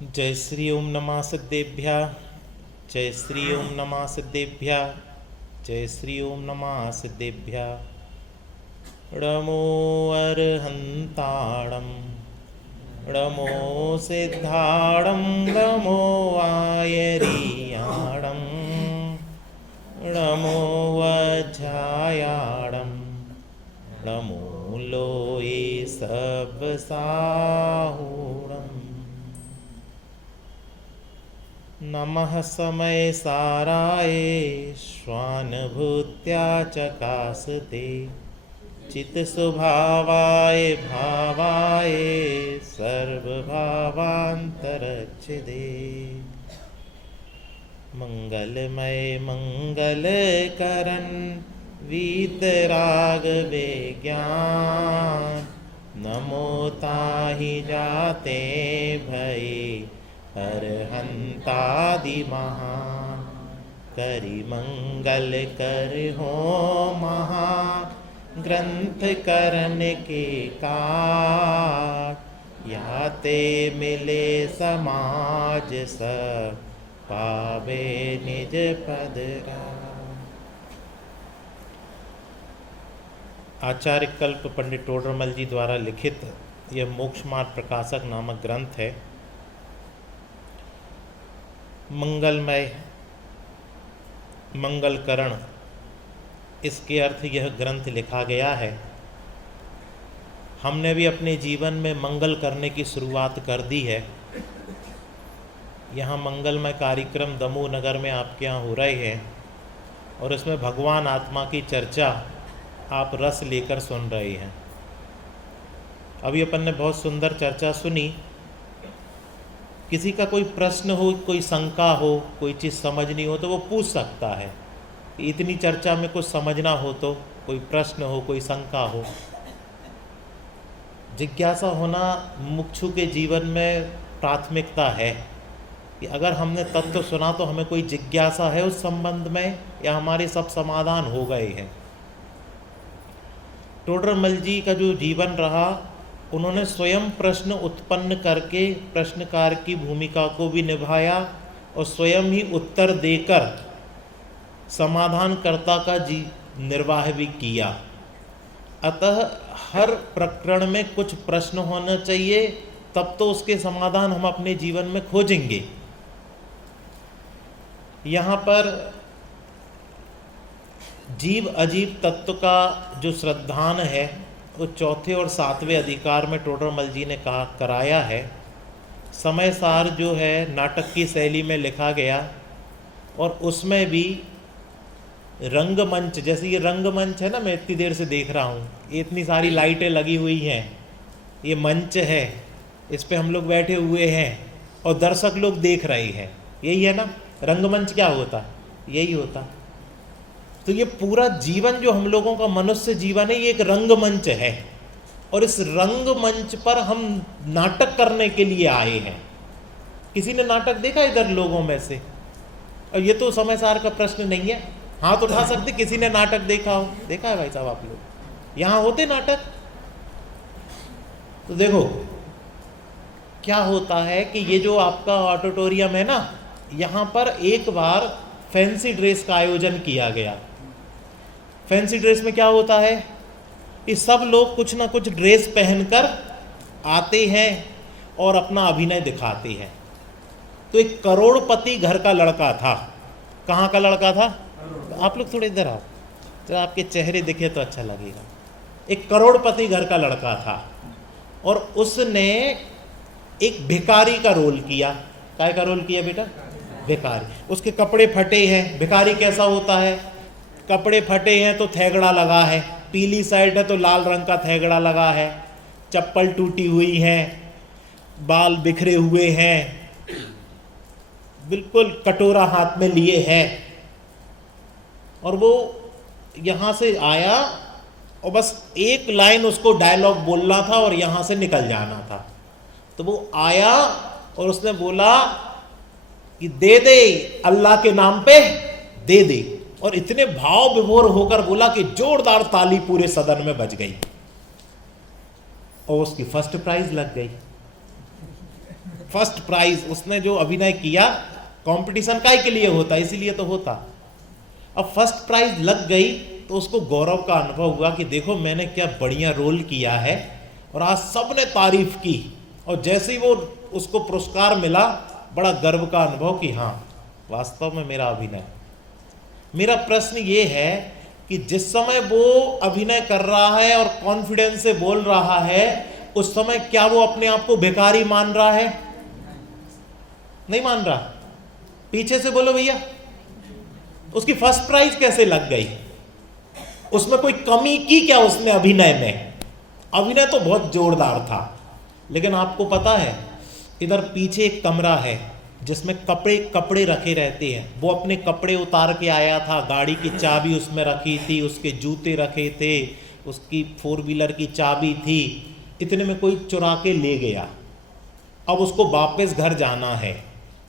जय श्री ओम नमः सिद्धेभ्यः। जय श्री ओम नमः सिद्धेभ्यः। जय श्री ओम नमः सिद्धेभ्यः। नमो अरहन्ताणं नमो सिद्धाणं नमो आयरीयाणं नमो वज्रायाणं नमो लोये सबसाहूणम्। नमः समय साराय श्वानुभूत्या चकासते चित्स्वभावाय भावाय सर्वभावान्तरच्छिदे। मंगलमय मंगलकरन वीतराग विज्ञान नमो ताहि जाते भय अरहंतादि महान। करि मंगल कर हो महा ग्रंथ करन के काट। याते मिले समाज सब पावे निज पद राज। आचार्य कल्प पंडित टोडरमल जी द्वारा लिखित यह मोक्ष मार्ग प्रकाशक नामक ग्रंथ है। मंगलमय मंगलकरण इसके अर्थ यह ग्रंथ लिखा गया है। हमने भी अपने जीवन में मंगल करने की शुरुआत कर दी है। यहाँ मंगलमय कार्यक्रम दमोह नगर में आपके यहाँ हो रहे हैं और इसमें भगवान आत्मा की चर्चा आप रस लेकर सुन रहे हैं। अभी अपन ने बहुत सुंदर चर्चा सुनी। किसी का कोई प्रश्न हो, कोई शंका हो, कोई चीज़ समझनी हो तो वो पूछ सकता है। इतनी चर्चा में कुछ समझना हो तो कोई प्रश्न हो, कोई शंका हो। जिज्ञासा होना मुमुक्षु के जीवन में प्राथमिकता है कि अगर हमने तत्व सुना तो हमें कोई जिज्ञासा है उस संबंध में या हमारे सब समाधान हो गए हैं। टोडरमल जी का जो जीवन रहा, उन्होंने स्वयं प्रश्न उत्पन्न करके प्रश्नकार की भूमिका को भी निभाया और स्वयं ही उत्तर देकर समाधानकर्ता का निर्वाह भी किया। अतः हर प्रकरण में कुछ प्रश्न होना चाहिए, तब तो उसके समाधान हम अपने जीवन में खोजेंगे। यहाँ पर जीव अजीब तत्व का जो श्रद्धान है वो चौथे और सातवें अधिकार में टोडरमल जी ने कहा कराया है। समय सार जो है नाटक की शैली में लिखा गया और उसमें भी रंगमंच, जैसे ये रंगमंच है ना, मैं इतनी देर से देख रहा हूँ, ये इतनी सारी लाइटें लगी हुई हैं, ये मंच है, इस पे हम लोग बैठे हुए हैं और दर्शक लोग देख रहे हैं। यही है ना रंगमंच। क्या होता? यही होता। तो ये पूरा जीवन जो हम लोगों का मनुष्य जीवन है, ये एक रंगमंच है और इस रंगमंच पर हम नाटक करने के लिए आए हैं। किसी ने नाटक देखा इधर लोगों में से? और ये तो समय सार का प्रश्न नहीं है, हाथ उठा सकते किसी ने नाटक देखा हो। देखा है भाई साहब आप लोग? यहाँ होते नाटक? तो देखो क्या होता है कि ये जो आपका ऑडिटोरियम है ना, यहाँ पर एक बार फैंसी ड्रेस का आयोजन किया गया। फैंसी ड्रेस में क्या होता है कि सब लोग कुछ ना कुछ ड्रेस पहनकर आते हैं और अपना अभिनय दिखाते हैं। तो एक करोड़पति घर का लड़का था। कहाँ का लड़का था? आप लोग थोड़े इधर आओ तो आपके चेहरे दिखे तो अच्छा लगेगा। एक करोड़पति घर का लड़का था और उसने एक भिखारी का रोल किया। काय का रोल किया बेटा? भिखारी। उसके कपड़े फटे हैं। भिखारी कैसा होता है? कपड़े फटे हैं तो थैगड़ा लगा है, पीली शर्ट है तो लाल रंग का थैगड़ा लगा है, चप्पल टूटी हुई है, बाल बिखरे हुए हैं, बिल्कुल कटोरा हाथ में लिए है। और वो यहाँ से आया और बस एक लाइन उसको डायलॉग बोलना था और यहाँ से निकल जाना था। तो वो आया और उसने बोला कि दे दे, अल्लाह के नाम पे दे दे। और इतने भाव विभोर होकर बोला कि जोरदार ताली पूरे सदन में बज गई और उसकी फर्स्ट प्राइज लग गई। फर्स्ट प्राइज, उसने जो अभिनय किया, कंपटीशन काहे के लिए होता, इसीलिए तो होता। अब फर्स्ट प्राइज लग गई तो उसको गौरव का अनुभव हुआ कि देखो मैंने क्या बढ़िया रोल किया है, और आज सबने तारीफ की, और जैसे ही वो उसको पुरस्कार मिला, बड़ा गर्व का अनुभव कि हाँ वास्तव में मेरा अभिनय। मेरा प्रश्न ये है कि जिस समय वो अभिनय कर रहा है और कॉन्फिडेंस से बोल रहा है, उस समय क्या वो अपने आप को भिखारी मान रहा है? नहीं मान रहा। पीछे से बोलो भैया, उसकी फर्स्ट प्राइज कैसे लग गई? उसमें कोई कमी की क्या उसने अभिनय में? अभिनय तो बहुत जोरदार था, लेकिन आपको पता है इधर पीछे एक कमरा है जिसमें कपड़े रखे रहते हैं। वो अपने कपड़े उतार के आया था, गाड़ी की चाबी उसमें रखी थी, उसके जूते रखे थे, उसकी 4 व्हीलर की चाबी थी। इतने में कोई चुरा के ले गया। अब उसको वापस घर जाना है,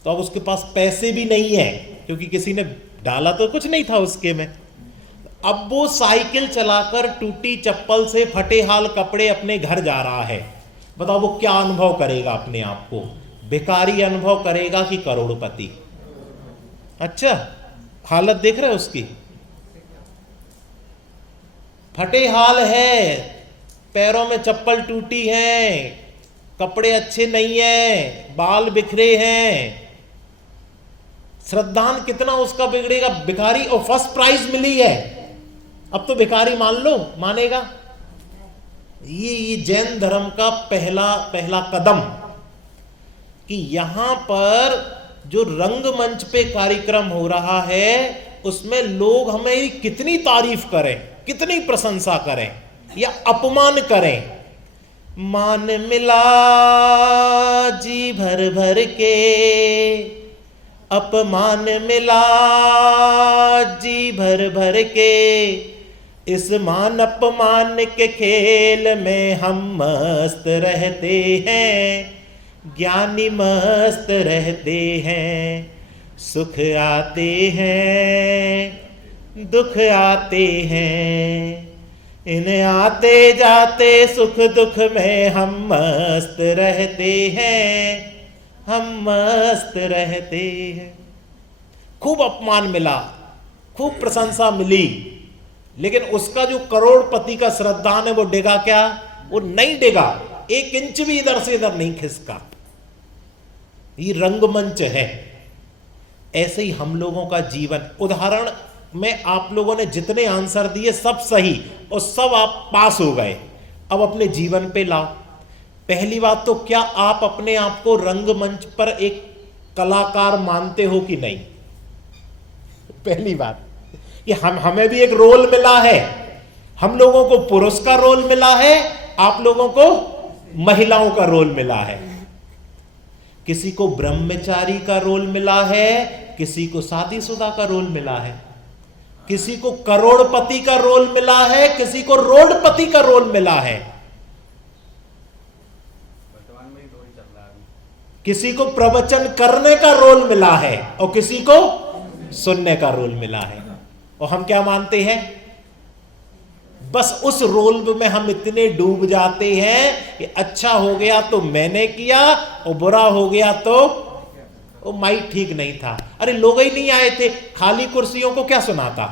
तो अब उसके पास पैसे भी नहीं है, क्योंकि किसी ने डाला तो कुछ नहीं था उसके में। अब वो साइकिल चलाकर टूटी चप्पल से फटे हाल कपड़े अपने घर जा रहा है। बताओ वो क्या अनुभव करेगा अपने आप को? भिखारी अनुभव करेगा कि करोड़पति? अच्छा, हालत देख रहे हो उसकी, फटे हाल है, पैरों में चप्पल टूटी है, कपड़े अच्छे नहीं है, बाल बिखरे हैं। श्रद्धान कितना उसका बिगड़ेगा? भिखारी, और फर्स्ट प्राइज मिली है, अब तो भिखारी मान लो, मानेगा? ये जैन धर्म का पहला कदम, कि यहां पर जो रंगमंच पे कार्यक्रम हो रहा है उसमें लोग हमें कितनी तारीफ करें, कितनी प्रशंसा करें या अपमान करें। मान मिला जी भर भर के, अपमान मिला जी भर भर के, इस मान अपमान के खेल में हम मस्त रहते हैं, ज्ञानी मस्त रहते हैं। सुख आते हैं दुख आते हैं, इन आते जाते सुख दुख में हम मस्त रहते हैं, हम मस्त रहते हैं। खूब अपमान मिला, खूब प्रशंसा मिली, लेकिन उसका जो करोड़पति का श्रद्धान है वो डिगा क्या? वो नहीं डिगा, 1 इंच भी इधर से इधर नहीं खिसका। ये रंगमंच है। ऐसे ही हम लोगों का जीवन, उदाहरण में आप लोगों ने जितने आंसर दिए सब सही और सब आप पास हो गए। अब अपने जीवन पे लाओ। पहली बात तो, क्या आप अपने आप को रंगमंच पर एक कलाकार मानते हो कि नहीं? पहली बात कि हमें भी एक रोल मिला है। हम लोगों को पुरुष का रोल मिला है, आप लोगों को महिलाओं का रोल मिला है। किसी को ब्रह्मचारी का रोल मिला है, किसी को शादीशुदा का रोल मिला है, किसी को करोड़पति का रोल मिला है, किसी को रोडपति का रोल मिला है, किसी को प्रवचन करने का रोल मिला है और किसी को सुनने का रोल मिला है। और हम क्या मानते हैं? बस उस रोल में हम इतने डूब जाते हैं कि अच्छा हो गया तो मैंने किया और बुरा हो गया तो वो माइक ठीक नहीं था। अरे लोग ही नहीं आए थे, खाली कुर्सियों को क्या सुनाता?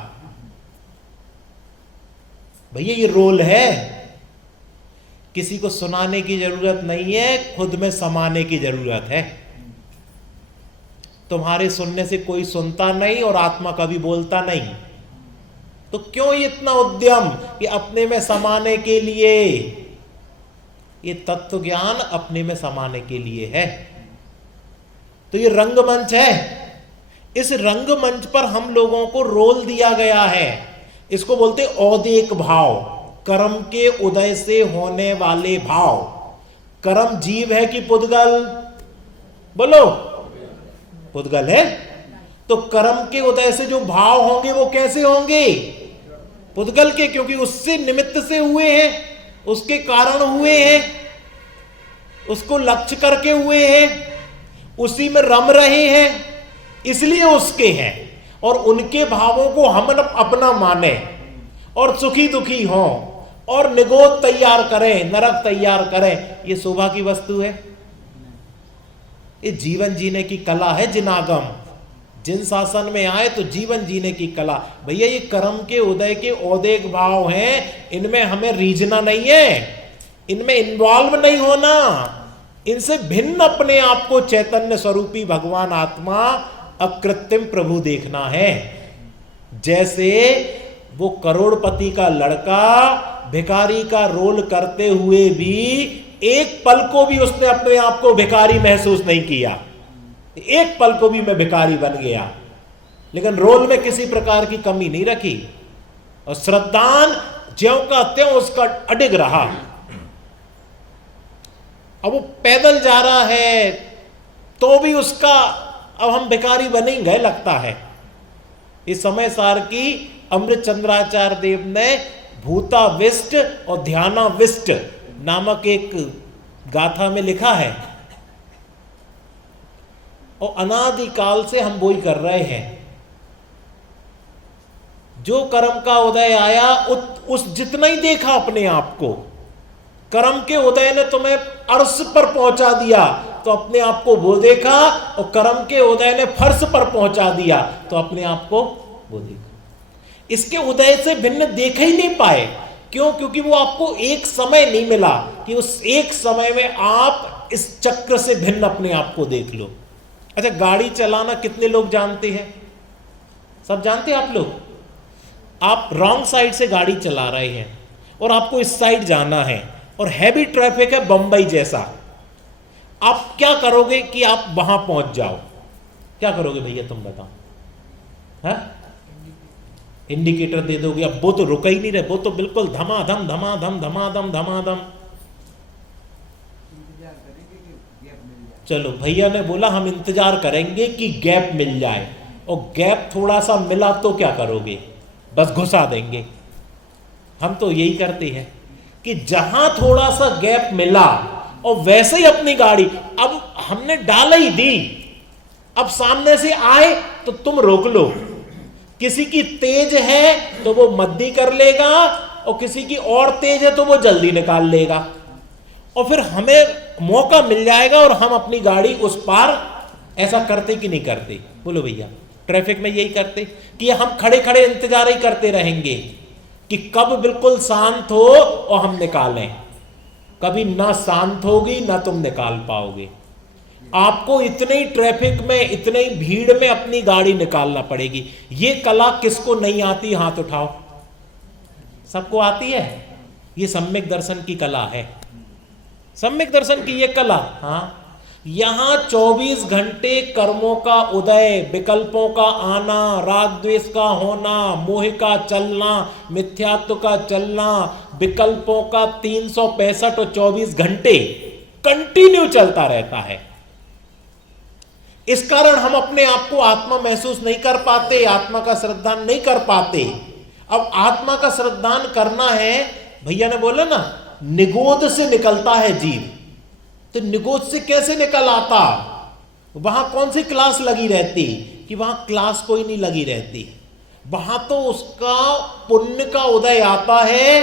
भैया ये रोल है, किसी को सुनाने की जरूरत नहीं है, खुद में समाने की जरूरत है। तुम्हारे सुनने से कोई सुनता नहीं और आत्मा कभी बोलता नहीं, तो क्यों इतना उद्यम कि अपने में समाने के लिए? ये तत्व ज्ञान अपने में समाने के लिए है। तो ये रंगमंच है। इस रंगमंच पर हम लोगों को रोल दिया गया है। इसको बोलते औदेक भाव, कर्म के उदय से होने वाले भाव। कर्म जीव है कि पुद्गल? बोलो, पुद्गल है। तो कर्म के उदय से जो भाव होंगे वो कैसे होंगे? पुद्गल के, क्योंकि उससे निमित्त से हुए हैं, उसके कारण हुए हैं, उसको लक्ष्य करके हुए हैं, उसी में रम रहे हैं, इसलिए उसके हैं। और उनके भावों को हम अपना माने और सुखी दुखी हों और निगोद तैयार करें, नरक तैयार करें, ये शोभा की वस्तु है? ये जीवन जीने की कला है जिनागम। जिन शासन में आए तो जीवन जीने की कला। भैया ये कर्म के उदय के औदेक भाव हैं, इनमें हमें रीझना नहीं है, इनमें इन्वॉल्व नहीं होना, इनसे भिन्न अपने आप को चैतन्य स्वरूपी भगवान आत्मा अकृत्रिम प्रभु देखना है। जैसे वो करोड़पति का लड़का भिखारी का रोल करते हुए भी एक पल को भी उसने अपने आप को भिखारी महसूस नहीं किया, एक पल को भी मैं भिखारी बन गया, लेकिन रोल में किसी प्रकार की कमी नहीं रखी और श्रद्धान ज्यों का त्यों उसका अडिग रहा। अब वो पैदल जा रहा है तो भी उसका अब हम भिखारी बनेंगे लगता है। इस समय सार की अमृत चंद्राचार्य देव ने भूताविष्ट और ध्यानाविष्ट नामक एक गाथा में लिखा है, और अनादिकाल से हम वही कर रहे हैं। जो कर्म का उदय आया उस जितना ही देखा अपने आप को, कर्म के उदय ने तुम्हें अर्श पर पहुंचा दिया तो अपने आप को वो देखा, और कर्म के उदय ने फर्श पर पहुंचा दिया तो अपने आप को वो देखा। इसके उदय से भिन्न देख ही नहीं पाए। क्यों? क्योंकि वो आपको एक समय नहीं मिला कि उस एक समय में आप इस चक्र से भिन्न अपने आप को देख लो। अच्छा, गाड़ी चलाना कितने लोग जानते हैं? सब जानते हैं आप लोग? आप रॉन्ग साइड से गाड़ी चला रहे हैं और आपको इस साइड जाना है और हैवी ट्रैफिक है बंबई जैसा, आप क्या करोगे कि आप वहां पहुंच जाओ? क्या करोगे भैया तुम बताओ? हाँ, इंडिकेटर दे दोगे। अब वो तो रुका ही नहीं रहे, वो तो बिल्कुल धमाधम धमाधम धमाधम धमाधम। चलो भैया ने बोला हम इंतजार करेंगे कि गैप मिल जाए, और गैप थोड़ा सा मिला तो क्या करोगे? बस घुसा देंगे। हम तो यही करते हैं कि जहां थोड़ा सा गैप मिला और वैसे ही अपनी गाड़ी, अब हमने डाल ही दी, अब सामने से आए तो तुम रोक लो। किसी की तेज है तो वो मद्दी कर लेगा, और किसी की और तेज है तो वो जल्दी निकाल लेगा, और फिर हमें मौका मिल जाएगा और हम अपनी गाड़ी उस पार। ऐसा करते कि नहीं करते? बोलो भैया, ट्रैफिक में यही करते कि हम खड़े खड़े इंतजार ही करते रहेंगे कि कब बिल्कुल शांत हो और हम निकालें। कभी ना शांत होगी ना तुम निकाल पाओगे। आपको इतने ही ट्रैफिक में, इतने ही भीड़ में अपनी गाड़ी निकालना पड़ेगी। ये कला किसको नहीं आती? हाथ उठाओ। सबको आती है। ये सम्यक दर्शन की कला है, सम्यक दर्शन की ये कला। हाँ, यहां 24 घंटे कर्मों का उदय, विकल्पों का आना, राग द्वेष का होना, मोह का चलना, मिथ्यात्व का चलना, विकल्पों का 365 और 24 घंटे कंटिन्यू चलता रहता है। इस कारण हम अपने आप को आत्मा महसूस नहीं कर पाते, आत्मा का श्रद्धान नहीं कर पाते। अब आत्मा का श्रद्धान करना है, भैया ने बोला ना, निगोद से निकलता है जीव। तो निगोद से कैसे निकल आता? वहां कौन सी क्लास लगी रहती? कि वहां क्लास कोई नहीं लगी रहती। वहां तो उसका पुण्य का उदय आता है,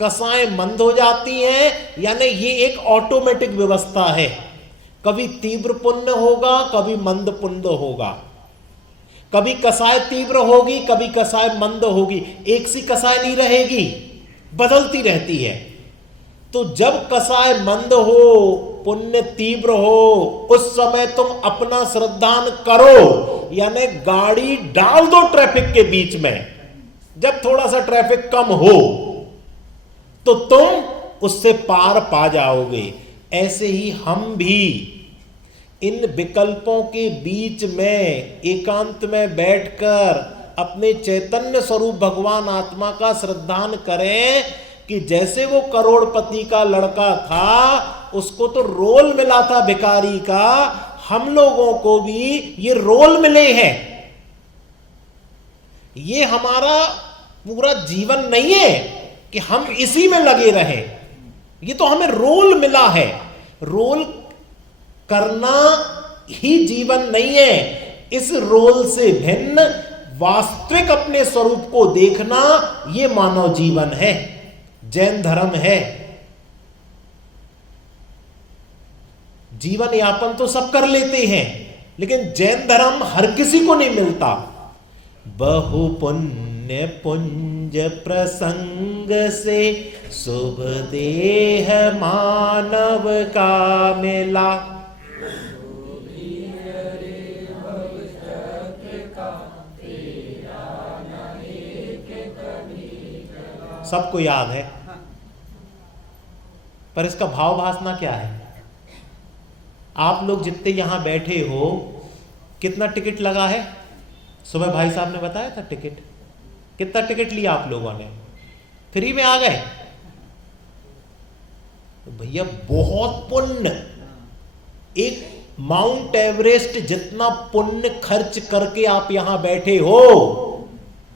कसाएं मंद हो जाती हैं, यानी ये एक ऑटोमेटिक व्यवस्था है। कभी तीव्र पुण्य होगा, कभी मंद पुण्य होगा, कभी कसाय तीव्र होगी, कभी कसाय मंद होगी, एक सी कसाय नहीं रहेगी, बदलती रहती है। तो जब कसाय मंद हो, पुण्य तीव्र हो, उस समय तुम अपना श्रद्धान करो, यानी गाड़ी डाल दो ट्रैफिक के बीच में। जब थोड़ा सा ट्रैफिक कम हो तो तुम उससे पार पा जाओगे। ऐसे ही हम भी इन विकल्पों के बीच में एकांत में बैठकर अपने चैतन्य स्वरूप भगवान आत्मा का श्रद्धान करें कि जैसे वो करोड़पति का लड़का था, उसको तो रोल मिला था भिखारी का, हम लोगों को भी ये रोल मिले हैं। ये हमारा पूरा जीवन नहीं है कि हम इसी में लगे रहें, ये तो हमें रोल मिला है। रोल करना ही जीवन नहीं है, इस रोल से भिन्न वास्तविक अपने स्वरूप को देखना ये मानव जीवन है, जैन धर्म है। जीवन यापन तो सब कर लेते हैं, लेकिन जैन धर्म हर किसी को नहीं मिलता। बहु पुण्य पुंज प्रसंग से शुभ देह मानव का मिला। सबको याद है, पर इसका भाव भासना क्या है? आप लोग जितने यहां बैठे हो, कितना टिकट लगा है? सुबह भाई साहब ने बताया था टिकट, कितना टिकट लिया आप लोगों ने? फ्री में आ गए? तो भैया बहुत पुण्य, एक माउंट एवरेस्ट जितना पुण्य खर्च करके आप यहां बैठे हो,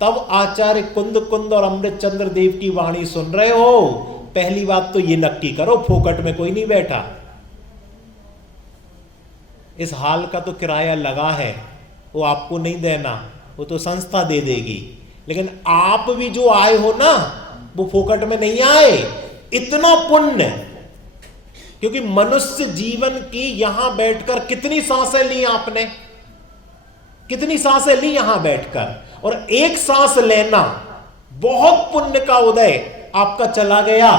तब आचार्य कुंद कुंद और अमृत चंद्र देव की वाणी सुन रहे हो। पहली बात तो ये नक्की करो, फोकट में कोई नहीं बैठा। इस हाल का तो किराया लगा है, वो आपको नहीं देना, वो तो संस्था दे देगी। लेकिन आप भी जो आए हो ना, वो फोकट में नहीं आए। इतना पुण्य, क्योंकि मनुष्य जीवन की यहां बैठकर कितनी सांसें ली आपने, कितनी सांसें ली यहां बैठकर, और एक सांस लेना बहुत पुण्य का उदय आपका चला गया,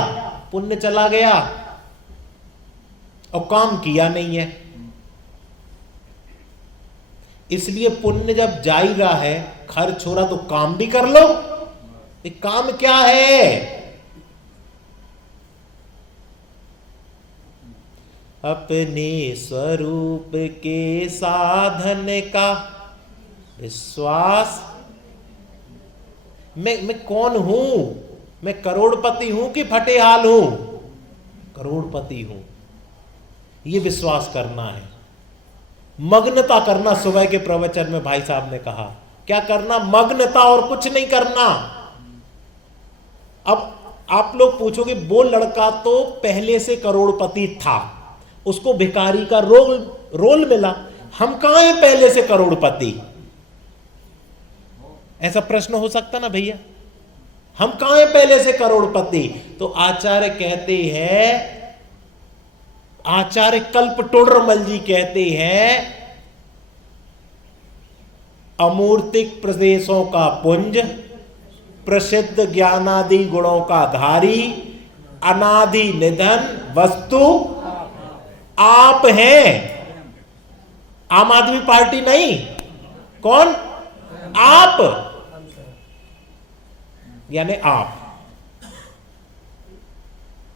पुण्य चला गया, और काम किया नहीं है। इसलिए पुण्य जब जा ही रहा है, खर्च हो रहा, तो काम भी कर लो। ये काम क्या है? अपने स्वरूप के साधन का विश्वास। मैं कौन हूं? मैं करोड़पति हूं कि फटेहाल हूं? करोड़पति हूं, ये विश्वास करना है। मग्नता करना, सुबह के प्रवचन में भाई साहब ने कहा, क्या करना? मग्नता, और कुछ नहीं करना। अब आप लोग पूछोगे, वो लड़का तो पहले से करोड़पति था, उसको भिखारी का रोल मिला, हम कहां हैं पहले से करोड़पति? ऐसा प्रश्न हो सकता ना भैया, हम कहां हैं पहले से करोड़पति? तो आचार्य कहते हैं, आचार्य कल्प टोडरमल जी कहते हैं, अमूर्तिक प्रदेशों का पुंज, प्रसिद्ध ज्ञानादि गुणों का धारी, अनादि निधन वस्तु आप हैं। आम आदमी पार्टी नहीं, कौन? आप, यानी आप।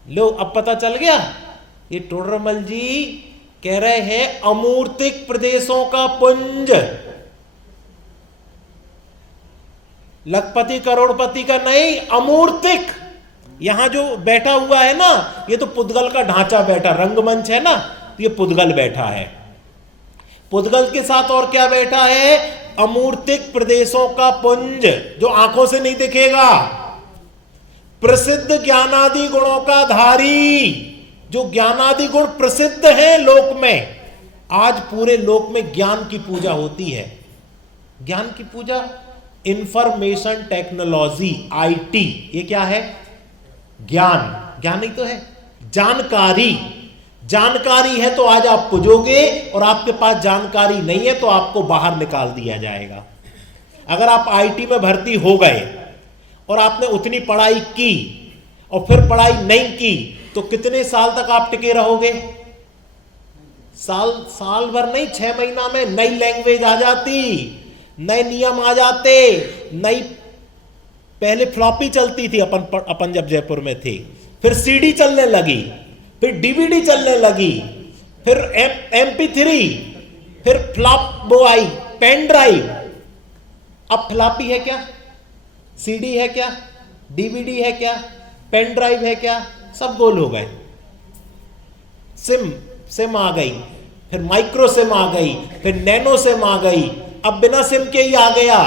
लो, अब पता चल गया। ये टोडरमल जी कह रहे हैं अमूर्तिक प्रदेशों का पुंज, लखपति करोड़पति का नहीं, अमूर्तिक। यहां जो बैठा हुआ है ना, ये तो पुद्गल का ढांचा बैठा, रंगमंच है ना, तो ये पुद्गल बैठा है। पुद्गल के साथ और क्या बैठा है? अमूर्तिक प्रदेशों का पुंज, जो आंखों से नहीं दिखेगा। प्रसिद्ध ज्ञानादि गुणों का धारी, जो ज्ञानादि गुण प्रसिद्ध हैं लोक में। आज पूरे लोक में ज्ञान की पूजा होती है। ज्ञान की पूजा, इंफॉर्मेशन टेक्नोलॉजी, आईटी, ये क्या है? ज्ञान। ज्ञान ही तो है, जानकारी। जानकारी है तो आज आप पुजोगे, और आपके पास जानकारी नहीं है तो आपको बाहर निकाल दिया जाएगा। अगर आप आईटी में भर्ती हो गए और आपने उतनी पढ़ाई की और फिर पढ़ाई नहीं की, तो कितने साल तक आप टिके रहोगे? साल भर नहीं, 6 महीना में नई लैंग्वेज आ जाती, नए नियम आ जाते, नई। पहले फ्लॉपी चलती थी, अपन जब जयपुर में थे, फिर सीडी चलने लगी, फिर डीवीडी चलने लगी, फिर MP3, फिर फ्लॉप वो आई, पेन ड्राइव। अब फ्लॉपी है क्या? सीडी है क्या? डीवीडी है क्या? पेन ड्राइव है क्या? सब गोल हो गए। सिम आ गई, फिर माइक्रो सिम आ गई, फिर नैनो सिम आ गई, अब बिना सिम के ही आ गया।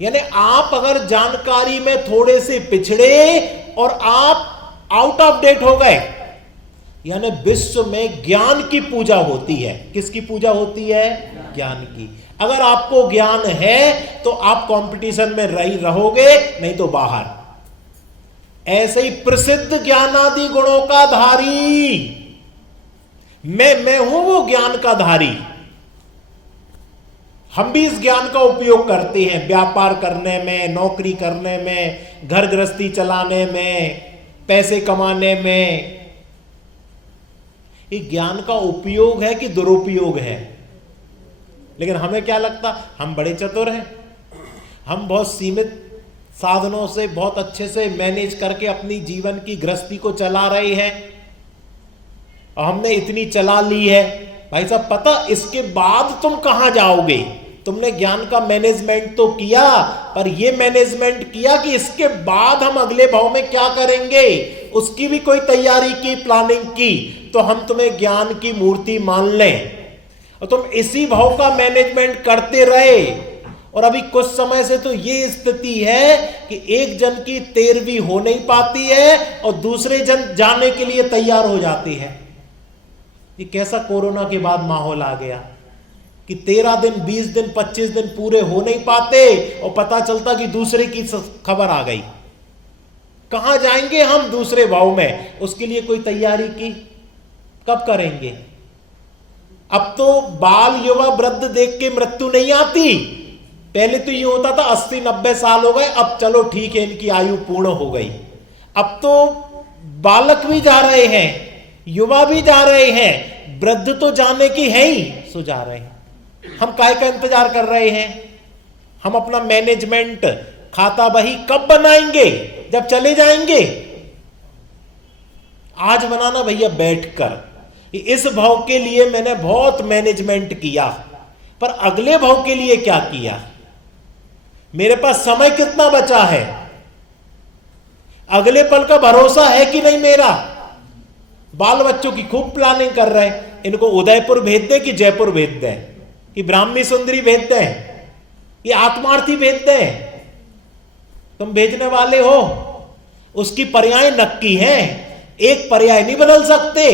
यानी आप अगर जानकारी में थोड़े से पिछड़े और आप आउट ऑफ डेट हो गए, यानी विश्व में ज्ञान की पूजा होती है। किसकी पूजा होती है? ज्ञान की। अगर आपको ज्ञान है तो आप कंपटीशन में रहोगे, नहीं तो बाहर। ऐसे ही प्रसिद्ध ज्ञानादि गुणों का धारी, मैं हूं वो ज्ञान का धारी। हम भी इस ज्ञान का उपयोग करते हैं व्यापार करने में, नौकरी करने में, घर गृहस्थी चलाने में, पैसे कमाने में। ये ज्ञान का उपयोग है कि दुरुपयोग है? लेकिन हमें क्या लगता, हम बड़े चतुर हैं, हम बहुत सीमित साधनों से बहुत अच्छे से मैनेज करके अपनी जीवन की गृहस्थी को चला रहे हैं, और हमने इतनी चला ली है। भाई साहब, पता इसके बाद तुम कहां जाओगे? तुमने ज्ञान का मैनेजमेंट तो किया, पर यह मैनेजमेंट किया कि इसके बाद हम अगले भाव में क्या करेंगे, उसकी भी कोई तैयारी की, प्लानिंग की, तो हम तुम्हें ज्ञान की मूर्ति मान लें और तुम इसी भाव का मैनेजमेंट करते रहे। और अभी कुछ समय से तो ये स्थिति है कि एक जन की 13वीं हो नहीं पाती है और दूसरे जन जाने के लिए तैयार हो जाती है। ये कैसा कोरोना के बाद माहौल आ गया कि 13 दिन, 20 दिन, 25 दिन पूरे हो नहीं पाते और पता चलता कि दूसरे की खबर आ गई। कहां जाएंगे हम दूसरे भाव में? उसके लिए कोई तैयारी की? कब करेंगे? अब तो बाल, युवा, वृद्ध देख के मृत्यु नहीं आती। पहले तो ये होता था 80-90 साल हो गए, अब चलो ठीक है इनकी आयु पूर्ण हो गई। अब तो बालक भी जा रहे हैं, युवा भी जा रहे हैं, वृद्ध तो जाने की है ही, सो जा रहे हैं। हम काय का इंतजार कर रहे हैं? हम अपना मैनेजमेंट, खाता बही कब बनाएंगे? जब चले जाएंगे। आज बनाना भैया बैठकर। इस भाव के लिए मैंने बहुत मैनेजमेंट किया, पर अगले भाव के लिए क्या किया? मेरे पास समय कितना बचा है? अगले पल का भरोसा है कि नहीं मेरा? बाल बच्चों की खूब प्लानिंग कर रहे हैं, इनको उदयपुर भेज दें कि जयपुर भेज दें, कि ब्राह्मी सुंदरी भेज दें, ये आत्मार्थी भेज दें। तुम भेजने वाले हो, उसकी पर्याय नक्की हैं, एक पर्याय नहीं बदल सकते।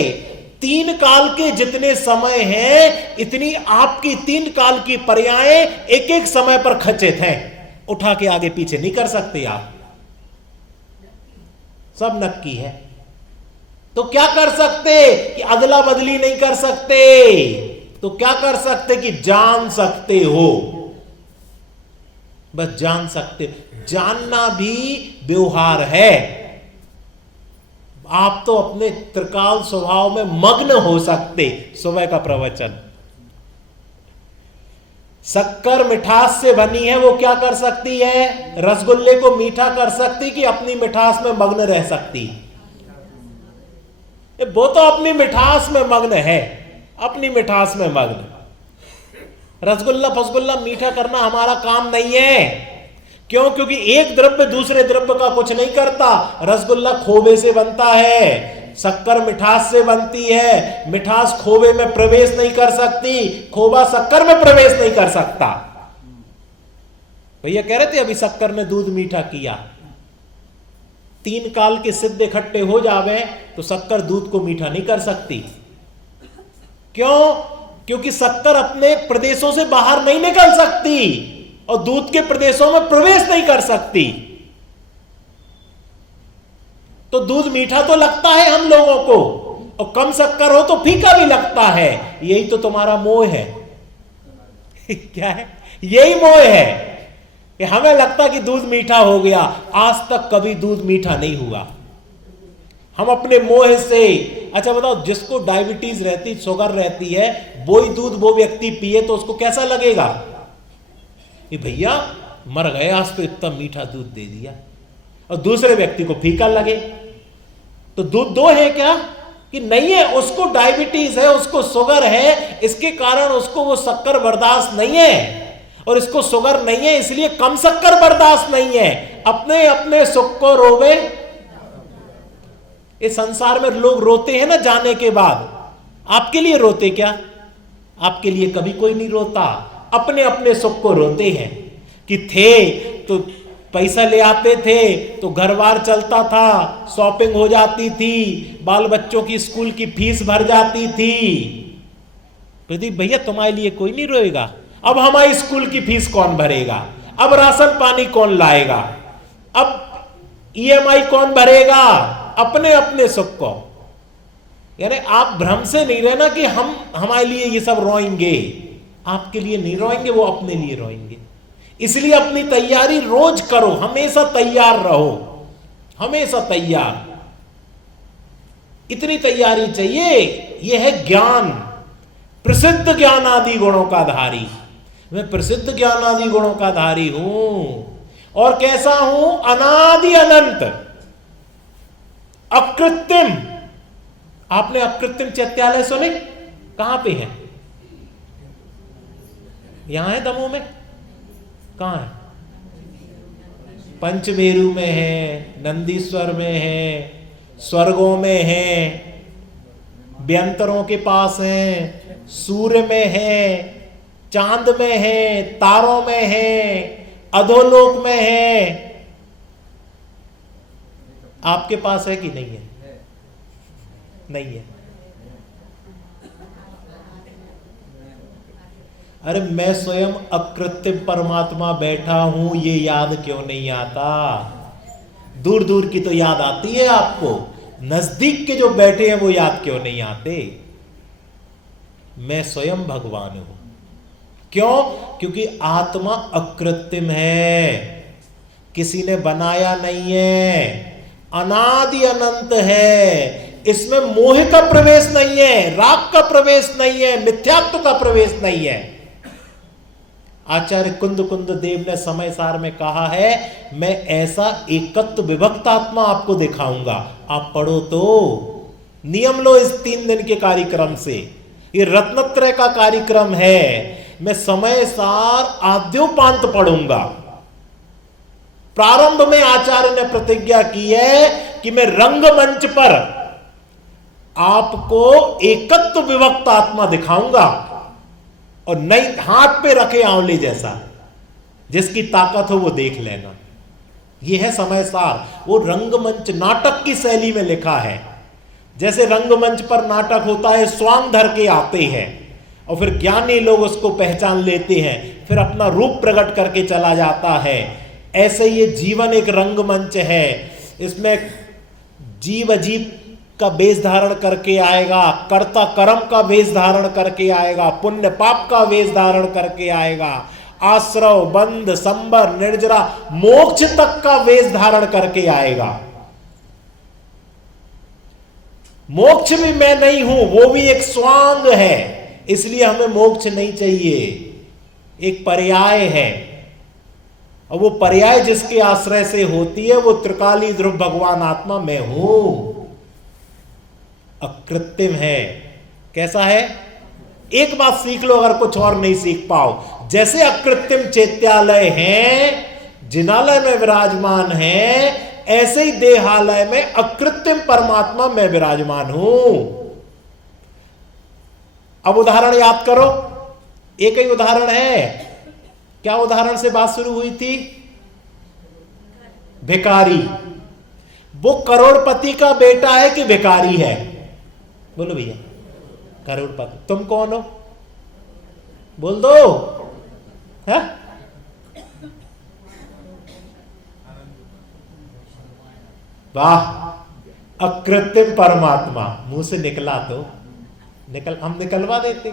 3 काल के जितने समय हैं, इतनी आपकी 3 काल की पर्याय एक एक समय पर खचित हैं, उठा के आगे पीछे नहीं कर सकते आप, सब नक्की है। तो क्या कर सकते कि अदला बदली नहीं कर सकते? तो क्या कर सकते कि जान सकते हो, बस जान सकते। जानना भी व्यवहार है। आप तो अपने त्रिकाल स्वभाव में मग्न हो सकते। सुबह का प्रवचन, शक्कर मिठास से बनी है, वो क्या कर सकती है? रसगुल्ले को मीठा कर सकती कि अपनी मिठास में मग्न रह सकती? वो तो अपनी मिठास में मग्न है, अपनी मिठास में मग्न। रसगुल्ला फसगुल्ला मीठा करना हमारा काम नहीं है। क्यों? क्योंकि एक द्रव्य दूसरे द्रव्य का कुछ नहीं करता। रसगुल्ला खोबे से बनता है, शक्कर मिठास से बनती है। मिठास खोबे में प्रवेश नहीं कर सकती, खोबा शक्कर में प्रवेश नहीं कर सकता। भैया कह रहे थे अभी शक्कर ने दूध मीठा किया। 3 काल के सिद्ध इकट्ठे हो जावे तो शक्कर दूध को मीठा नहीं कर सकती। क्यों? क्योंकि शक्कर अपने प्रदेशों से बाहर नहीं निकल सकती और दूध के प्रदेशों में प्रवेश नहीं कर सकती। तो दूध मीठा तो लगता है हम लोगों को, और कम शक्कर हो तो फीका भी लगता है। यही तो तुम्हारा मोह है। क्या है? यही मोह है कि हमें लगता कि दूध मीठा हो गया। आज तक कभी दूध मीठा नहीं हुआ। हम अपने मोह से, अच्छा बताओ, जिसको डायबिटीज रहती, शुगर रहती है, वो ही दूध वो व्यक्ति पिए तो उसको कैसा लगेगा? ये भैया मर गए, आज तो इतना मीठा दूध दे दिया। और दूसरे व्यक्ति को फीका लगे। तो दूध दो है क्या कि नहीं है? उसको डायबिटीज है, उसको शुगर है, इसके कारण उसको वो शक्कर बर्दाश्त नहीं है, और इसको शुगर नहीं है इसलिए कम शक्कर बर्दाश्त नहीं है। अपने अपने सुख को रोवे। इस संसार में लोग रोते हैं ना जाने के बाद। आपके लिए रोते क्या? आपके लिए कभी कोई नहीं रोता। अपने अपने सुख को रोते हैं कि थे तो पैसा ले आते थे तो घर बार चलता था, शॉपिंग हो जाती थी, बाल बच्चों की स्कूल की फीस भर जाती थी। प्रदीप भैया तुम्हारे लिए कोई नहीं रोएगा। अब हमारी स्कूल की फीस कौन भरेगा? अब राशन पानी कौन लाएगा? अब EMI कौन भरेगा? अपने अपने सुख को। यानी आप भ्रम से नहीं रहना कि हम हमारे लिए ये सब रोएंगे, आपके लिए नहीं रोएंगे, वो अपने लिए रोएंगे। इसलिए अपनी तैयारी रोज करो, हमेशा तैयार रहो, हमेशा तैयार। इतनी तैयारी चाहिए। यह है ज्ञान, प्रसिद्ध ज्ञान आदि गुणों का धारी। मैं प्रसिद्ध ज्ञान आदि गुणों का धारी हूं। और कैसा हूं? अनादि अनंत, अकृत्रिम। आपने अकृत्रिम चैत्यालय सुने? कहां पे है? यहां है दमोह में? कहां है? पंचमेरु में है, नंदीश्वर में है, स्वर्गों में है, व्यंतरों के पास है, सूर्य में है, चांद में है, तारों में है, अधोलोक में है। आपके पास है कि नहीं है? नहीं है। अरे मैं स्वयं अकृत्रिम परमात्मा बैठा हूं, ये याद क्यों नहीं आता? दूर दूर की तो याद आती है आपको, नजदीक के जो बैठे हैं वो याद क्यों नहीं आते? मैं स्वयं भगवान हूं। क्यों? क्योंकि आत्मा अकृत्रिम है, किसी ने बनाया नहीं है, अनादि अनंत है। इसमें मोह का प्रवेश नहीं है, राग का प्रवेश नहीं है, मिथ्यात्व का प्रवेश नहीं है। आचार्य कुंद कुंद देव ने समय सार में कहा है, मैं ऐसा एकत्व विभक्त आत्मा आपको दिखाऊंगा। आप पढ़ो तो, नियम लो इस 3 दिन के कार्यक्रम से। ये रत्नत्रय का कार्यक्रम है। मैं समय सार आद्योपांत पढ़ूंगा। प्रारंभ में आचार्य ने प्रतिज्ञा की है कि मैं रंगमंच पर आपको एकत्व विभक्त आत्मा दिखाऊंगा, और नई हाथ पे रखे आंवले जैसा, जिसकी ताकत हो वो देख लेना। ये है समय सार। वो रंगमंच नाटक की शैली में लिखा है। जैसे रंगमंच पर नाटक होता है, स्वांग धर के आते हैं और फिर ज्ञानी लोग उसको पहचान लेते हैं, फिर अपना रूप प्रकट करके चला जाता है। ऐसे ये जीवन एक रंगमंच है। इसमें जीव अजीब का वेश धारण करके आएगा, कर्ता कर्म का वेश धारण करके आएगा, पुण्य पाप का वेश धारण करके आएगा, आश्रव बंध संबर निर्जरा मोक्ष तक का वेश धारण करके आएगा। मोक्ष भी मैं नहीं हूं, वो भी एक स्वांग है, इसलिए हमें मोक्ष नहीं चाहिए, एक पर्याय है। और वो पर्याय जिसके आश्रय से होती है वो त्रिकाली ध्रुव भगवान आत्मा मैं हूं। अकृत्रिम है। कैसा है? एक बात सीख लो अगर कुछ और नहीं सीख पाओ। जैसे अकृत्रिम चैत्यालय है, जिनालय में विराजमान है, ऐसे ही देहालय में अकृत्रिम परमात्मा में विराजमान हूं। अब उदाहरण याद करो। एक ही उदाहरण है। क्या उदाहरण से बात शुरू हुई थी? भिखारी। वो करोड़पति का बेटा है कि भिखारी है? बोलो भैया। करोड़पति। तुम कौन हो? बोल दो। है? वाह, अकृत्रिम परमात्मा। मुंह से निकला तो हम निकलवा देते।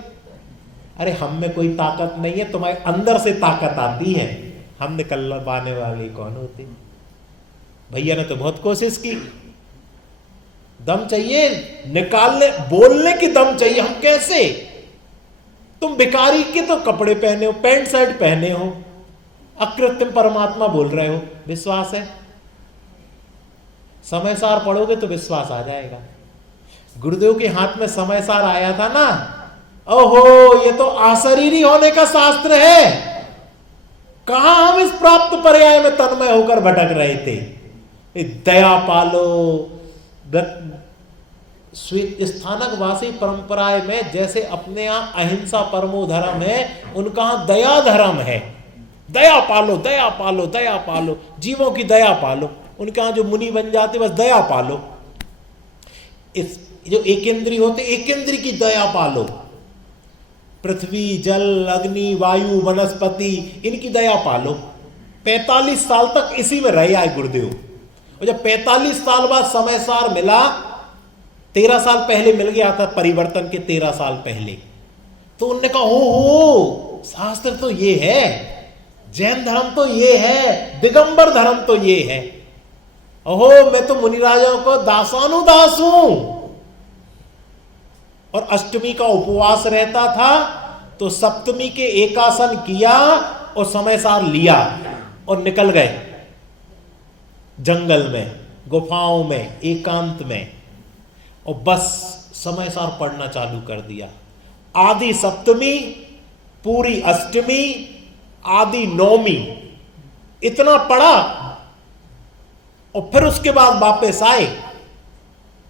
अरे हम में कोई ताकत नहीं है, तुम्हारे अंदर से ताकत आती है। हम निकलवाने वाले कौन होते? भैया ने तो बहुत कोशिश की। दम चाहिए निकालने, बोलने की दम चाहिए। हम कैसे? तुम भिखारी के तो कपड़े पहने हो, पैंट शर्ट पहने हो, अकृत्रिम परमात्मा बोल रहे हो। विश्वास है? समय सार पढ़ोगे तो विश्वास आ जाएगा। गुरुदेव के हाथ में समय सार आया था ना, ओहो, ये तो अशरीरी होने का शास्त्र है। कहां हम इस प्राप्त पर्याय में तन्मय होकर भटक रहे थे। दया पालो। स्थानकवासी परंपराएं में जैसे अपने यहां अहिंसा परमो धर्म है, उनका यहां दया धर्म है। दया पालो, दया पालो, दया पालो, जीवों की दया पालो। उनके यहां जो मुनि बन जाते बस दया पालो। इस जो एकेंद्री होते, एकेंद्री की दया पालो। पृथ्वी जल अग्नि वायु वनस्पति, इनकी दया पालो। 45 साल तक इसी में रहे आए गुरुदेव। और जब 45 साल बाद समय सार मिला, 13 साल पहले मिल गया था, परिवर्तन के 13 साल पहले। तो उनने कहा हो शास्त्र तो ये है, जैन धर्म तो ये है, दिगंबर धर्म तो ये है। ओहो, मैं तो मुनिराजाओं को दासानुदास हूं। और अष्टमी का उपवास रहता था, तो सप्तमी के एकासन किया और समय सार लिया और निकल गए जंगल में, गुफाओं में, एकांत में, और बस समय सार पढ़ना चालू कर दिया। आदि सप्तमी, पूरी अष्टमी, आदि नौमी, इतना पढ़ा और फिर उसके बाद वापस आए।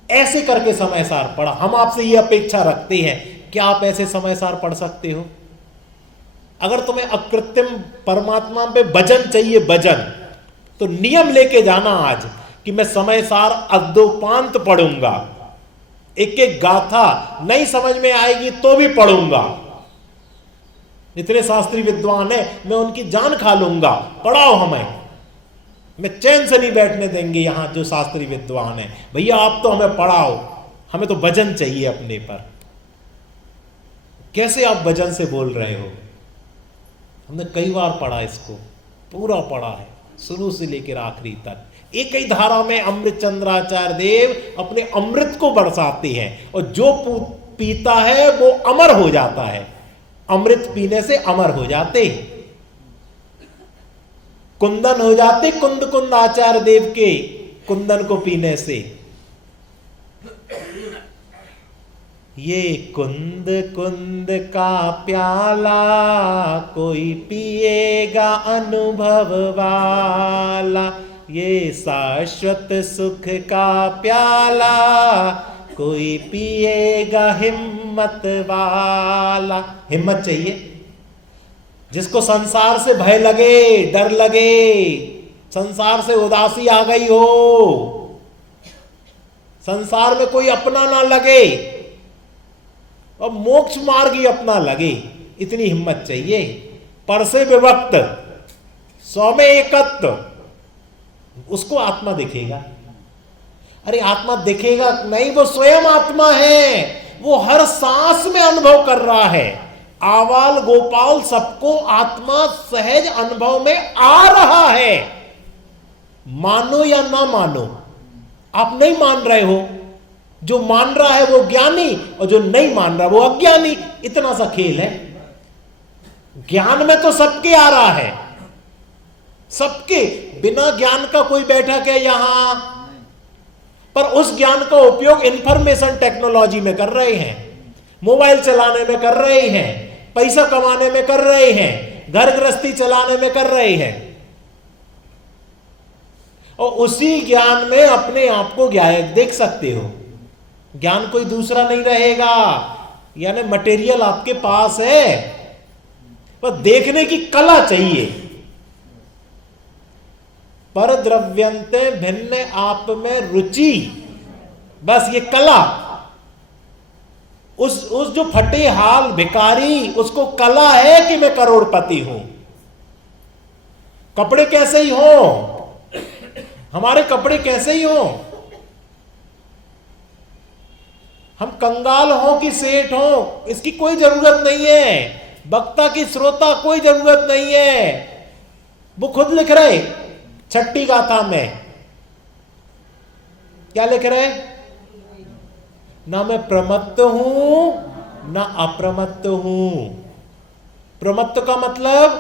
ऐसे करके समय सार पढ़ा। हम आपसे ये अपेक्षा रखते हैं, क्या आप ऐसे समय सार पढ़ सकते हो? अगर तुम्हें अकृत्रिम परमात्मा पे भजन चाहिए, भजन, तो नियम लेके जाना आज कि मैं समय सार अद्योपांत पढ़ूंगा। एक एक गाथा नहीं समझ में आएगी तो भी पढ़ूंगा। इतने शास्त्री विद्वान है, मैं उनकी जान खा लूंगा, पढ़ाओ हमें। मैं चैन से नहीं बैठने देंगे यहां जो शास्त्री विद्वान है, भैया आप तो हमें पढ़ाओ, हमें तो भजन चाहिए अपने पर। कैसे आप भजन से बोल रहे हो? हमने कई बार पढ़ा, इसको पूरा पढ़ा है शुरू से लेकर आखिरी तक। एक ही धारा में अमृत चंद्राचार्य देव अपने अमृत को बरसाते हैं, और जो पीता है वो अमर हो जाता है। अमृत पीने से अमर हो जाते, कुंदन हो जाते, कुंद कुंद आचार्य देव के कुंदन को पीने से। ये कुंद कुंद का प्याला कोई पिएगा अनुभव वाला, ये शाश्वत सुख का प्याला कोई पिएगा हिम्मत वाला। हिम्मत चाहिए। जिसको संसार से भय लगे, डर लगे, संसार से उदासी आ गई हो, संसार में कोई अपना ना लगे और मोक्ष मार्ग ही अपना लगे, इतनी हिम्मत चाहिए। पर से विभक्त, 100 में एकत्व, उसको आत्मा दिखेगा। अरे आत्मा दिखेगा नहीं, वो स्वयं आत्मा है, वो हर सांस में अनुभव कर रहा है। आवाल गोपाल सबको आत्मा सहज अनुभव में आ रहा है। मानो या ना मानो, आप नहीं मान रहे हो, जो मान रहा है वो ज्ञानी और जो नहीं मान रहा वो अज्ञानी। इतना सा खेल है। ज्ञान में तो सबके आ रहा है, सबके। बिना ज्ञान का कोई बैठा क्या यहां? पर उस ज्ञान का उपयोग इंफॉर्मेशन टेक्नोलॉजी में कर रहे हैं, मोबाइल चलाने में कर रहे हैं, पैसा कमाने में कर रहे हैं, घर गृहस्थी चलाने में कर रहे हैं, और उसी ज्ञान में अपने आप को गायक देख सकते हो। ज्ञान कोई दूसरा नहीं रहेगा, यानी मटेरियल आपके पास है, पर देखने की कला चाहिए। पर द्रव्यंते भिन्न आप में रुचि, बस ये कला। उस जो फटे हाल भिखारी, उसको कला है कि मैं करोड़पति हूं। कपड़े कैसे ही हो, हमारे कपड़े कैसे ही हो, हम कंगाल हो कि सेठ हो, इसकी कोई जरूरत नहीं है। वक्ता की श्रोता कोई जरूरत नहीं है। वो खुद लिख रहे छठी गाथा में, क्या लिख रहे? ना मैं प्रमत्त हूं ना अप्रमत्त हूं। प्रमत्त का मतलब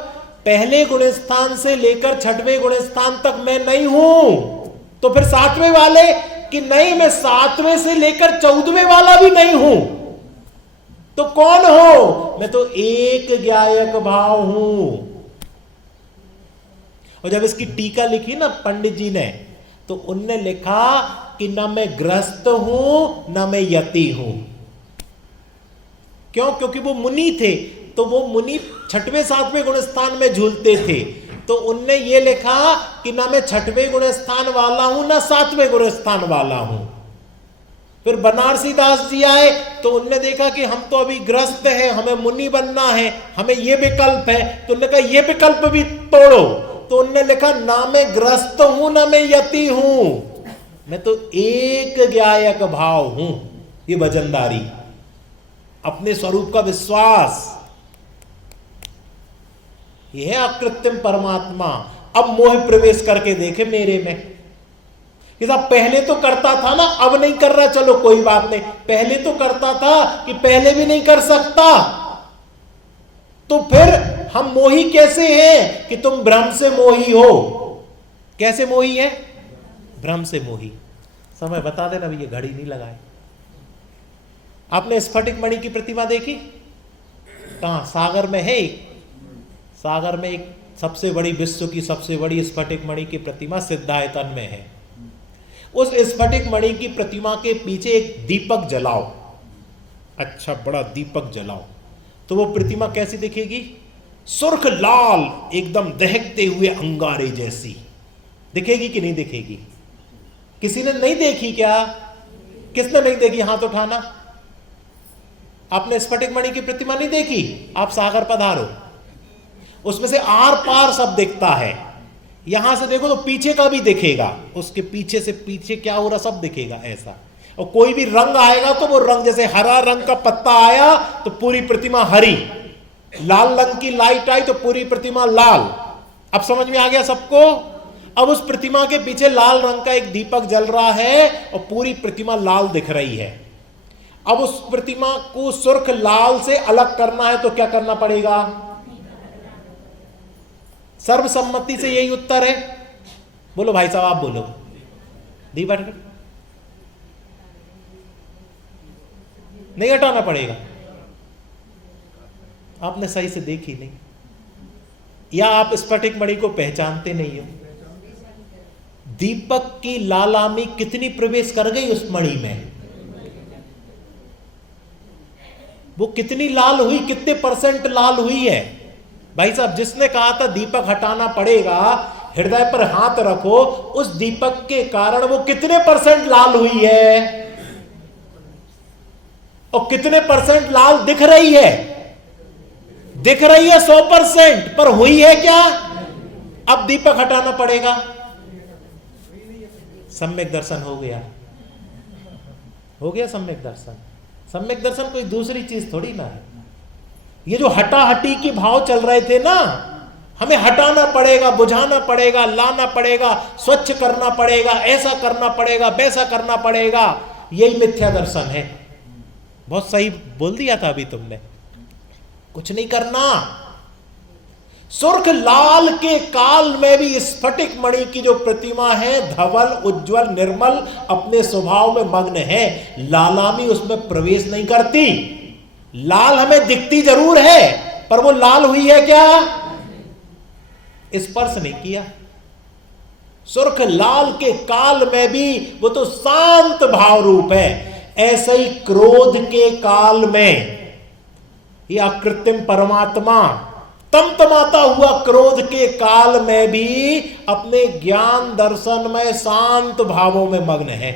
पहले गुण स्थान से लेकर 6वें गुण स्थान तक मैं नहीं हूं। तो फिर 7वें वाले कि नहीं, मैं 7वें से लेकर 14वें वाला भी नहीं हूं। तो कौन हो? मैं तो एक ज्ञायक भाव हूं। और जब इसकी टीका लिखी ना पंडित जी ने, तो उनने लिखा कि ना मैं ग्रस्त हूं ना मैं यति हूं। क्यों? क्योंकि वो मुनि थे, तो वो मुनि 6वें 7वें गुण स्थान में झूलते थे। तो उनने ये लिखा कि ना मैं 6वें गुण स्थान वाला हूं ना 7वें गुण स्थान वाला हूं। फिर बनारसी दास जी आए, तो उनने देखा कि हम तो अभी ग्रस्त हैं, हमें मुनि बनना है, हमें ये विकल्प है। तो उन्होंने कहा ये विकल्प भी तोड़ो। तो उनने लिखा ना मैं ग्रस्त हूं ना मैं यति हूं, मैं तो एक ज्ञायक भाव हूं। ये वजनदारी, अपने स्वरूप का विश्वास, यह है अकृत्रिम परमात्मा। अब मोह प्रवेश करके देखे मेरे में कि साहब पहले तो करता था ना, अब नहीं कर रहा, चलो कोई बात नहीं। पहले तो करता था कि पहले भी नहीं कर सकता, तो फिर हम मोही कैसे हैं कि तुम भ्रम से मोही हो? कैसे मोही है? भ्रम से मोही। समय बता देना, अभी ये घड़ी नहीं लगाए। आपने स्फटिक मणि की प्रतिमा देखी? कहां? सागर में है एक, सागर में एक सबसे बड़ी, विश्व की सबसे बड़ी स्फटिक मणि की प्रतिमा सिद्धायतन में है। उस स्फटिक मणि की प्रतिमा के पीछे एक दीपक जलाओ, अच्छा बड़ा दीपक जलाओ, तो वो प्रतिमा कैसी दिखेगी? सुर्ख लाल, एकदम दहकते हुए अंगारे जैसी दिखेगी कि नहीं दिखेगी? किसी ने नहीं देखी क्या? किसने नहीं देखी? हाथ उठाना। आपने स्फटिक मणि की प्रतिमा नहीं देखी? आप सागर पधारो, उसमें से आर पार सब दिखता है। यहां से देखो तो पीछे का भी दिखेगा, उसके पीछे से पीछे क्या हो रहा सब दिखेगा ऐसा। और कोई भी रंग आएगा तो वो रंग, जैसे हरा रंग का पत्ता आया तो पूरी प्रतिमा हरी, लाल रंग की लाइट आई तो पूरी प्रतिमा लाल। अब समझ में आ गया सबको? अब उस प्रतिमा के पीछे लाल रंग का एक दीपक जल रहा है और पूरी प्रतिमा लाल दिख रही है। अब उस प्रतिमा को सुर्ख लाल से अलग करना है तो क्या करना पड़ेगा? सर्वसम्मति से यही उत्तर है। बोलो भाई साहब, आप बोलो। दीपक नहीं हटाना पड़ेगा? आपने सही से देखी नहीं, या आप स्फटिक मणि को पहचानते नहीं हो। दीपक की लालामी कितनी प्रवेश कर गई उस मणि में? वो कितनी लाल हुई? कितने % लाल हुई है? भाई साहब, जिसने कहा था दीपक हटाना पड़ेगा, हृदय पर हाथ रखो, उस दीपक के कारण वो कितने % लाल हुई है? और कितने % लाल दिख रही है? दिख रही है 100%, पर हुई है क्या? अब दीपक हटाना पड़ेगा। सम्यक दर्शन हो गया, हो गया सम्यक दर्शन। सम्यक दर्शन कोई दूसरी चीज थोड़ी ना है। ये जो हटाहटी की भाव चल रहे थे ना, हमें हटाना पड़ेगा, बुझाना पड़ेगा, लाना पड़ेगा, स्वच्छ करना पड़ेगा, ऐसा करना पड़ेगा, वैसा करना पड़ेगा, यही मिथ्या दर्शन है। बहुत सही बोल दिया था अभी तुमने। कुछ नहीं करना। सुर्ख लाल के काल में भी स्फटिक मणि की जो प्रतिमा है, धवल, उज्जवल, निर्मल, अपने स्वभाव में मग्न है। लालामी उसमें प्रवेश नहीं करती। लाल हमें दिखती जरूर है, पर वो लाल हुई है क्या? स्पर्श नहीं किया। सुर्ख लाल के काल में भी वो तो शांत भाव रूप है। ऐसे ही क्रोध के काल में ये अकृत्रिम परमात्मा तमतमाता हुआ क्रोध के काल में भी अपने ज्ञान दर्शन में शांत भावों में मग्न है।